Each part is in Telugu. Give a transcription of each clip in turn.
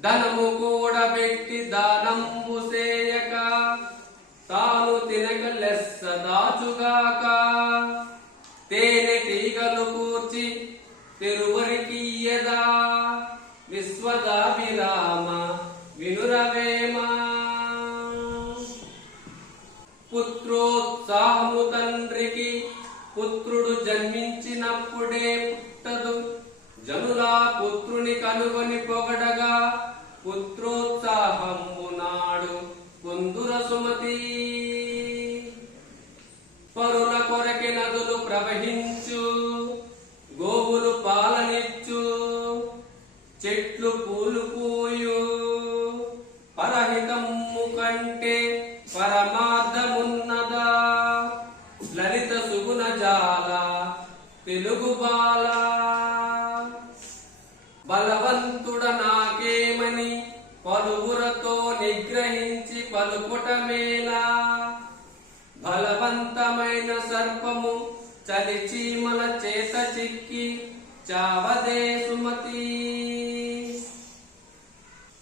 ధనము కూడబెట్టి దానంబు సేయక తాను తినక లెస్స దాచుగాక తేనె తీగలు కూర్చి తిరువరికియ్యదా? విశ్వదాభిరామ వినురవేమ? పుత్రోత్సాహము తండ్రికి పుత్రుడు జన్మించినప్పుడే పుట్టదు. జనులా పుత్రుని కనుగొని పొగడగా పుత్రోత్సాహము నాడు కుందుర సుమతి. పరుల కొరకి నదులు ప్రవహించు పలువురతో నిగ్రహించి పలుకుటమేలా బలవంతమైన సర్పము చలిచీమల చేత చిక్కి చావదే సుమతి.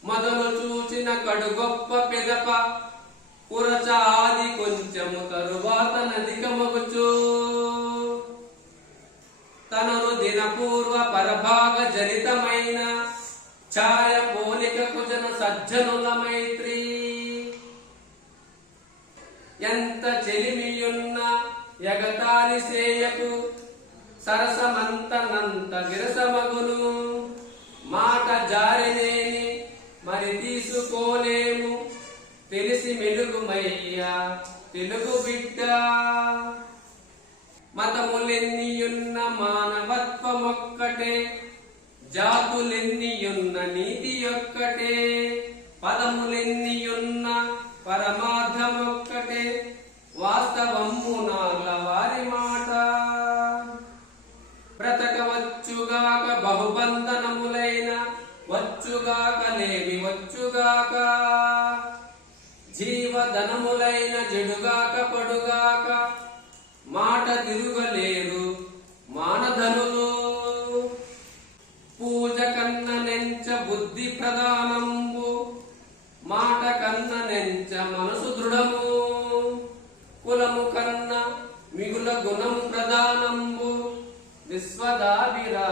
మొదలు చూచిన కడుగొప్ప పెదప కురచాది కొంచెము తరువాత ఛాయ పోలిక కుజన సజ్జనుల మైత్రి. ఎంత చెలిమియున్న ఎగతాని సేయకు సరసమంతనంత విరసమగును. మాట జారినేని మరి తీసుకోలేము. తెలిసి మెలుగుమయ్యా తెలుగు బిడ్డ. మతములెన్నియున్న మానవత్వమొక్కటే జాతులెన్నియున్న నీతి ఒక్కటే పదములెన్నియున్న పరమార్థమొక్కటే వాస్తవము నాల వారి మాట. బ్రతకవచ్చుగాక బహుబంధనములైన వచ్చుగాక లేవి వచ్చుగాక. జీవధనములైన జడుగాక పడుగాక మాట తిరుగు బుద్ధి ప్రధానంబు మాట కన్న నెంచ మనసు దృఢము. కులము కన్న మిగుల గుణము ప్రధానము విశ్వదాభిరా